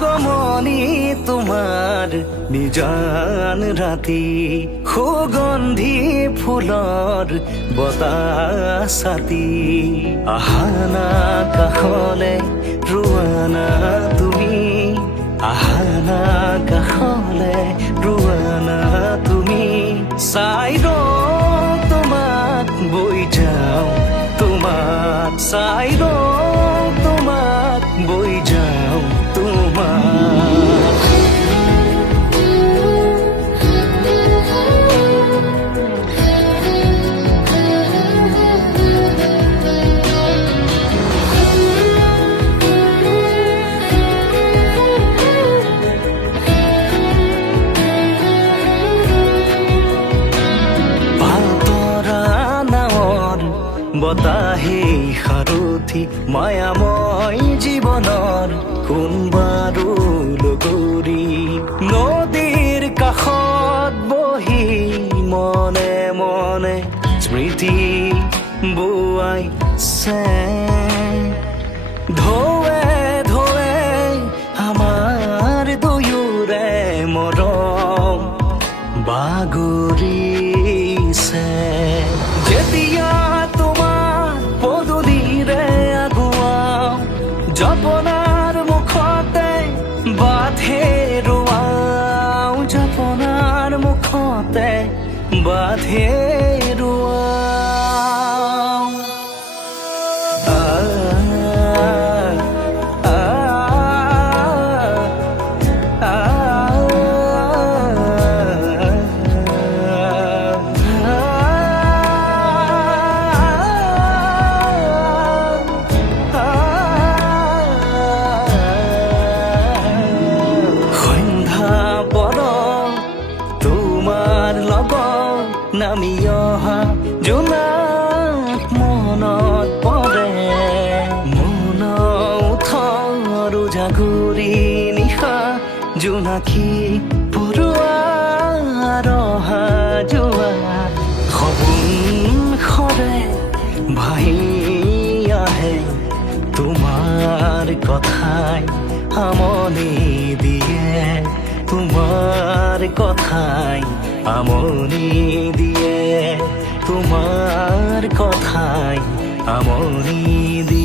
গমনি তোমাৰ নিজান ৰাতি সুগন্ধি ফুলৰ বতাহ ছাতি আহানা কাষলে ৰোৱানা তুমি আহানা কাষলে ৰোৱানা তুমি চাই তোমাক বৈ যাওঁ তোমাক চাই তোমাক বৈ যাওঁ তোমাক বতাহে সাৰথি মায়াময় জীৱনৰ কোনবাৰো লগৰী নদীৰ কাষত বহি মনে মনে স্মৃতি বোৱাইছে ঢৌৱে ঢৌৱে আমাৰ দুয়োৰে মৰম বাগৰিছে যেতিয়া জপনাৰ মুখতে বাঁধে ৰোৱাওঁ জপনাৰ মুখতে বাঁধে ৰোৱাওঁ নামি অহা জোনাক মনত পৰে মন উঠৰ জাগুৰি নিশা জোনাকী পৰুৱাৰ অহা যোৱা সপোন সৰে ভাহি আহে তোমাৰ কথাই আমনি দিয়ে তোমাৰ কথাই আমনি দিয়ে তোমাৰ কথাই আমনি দিয়ে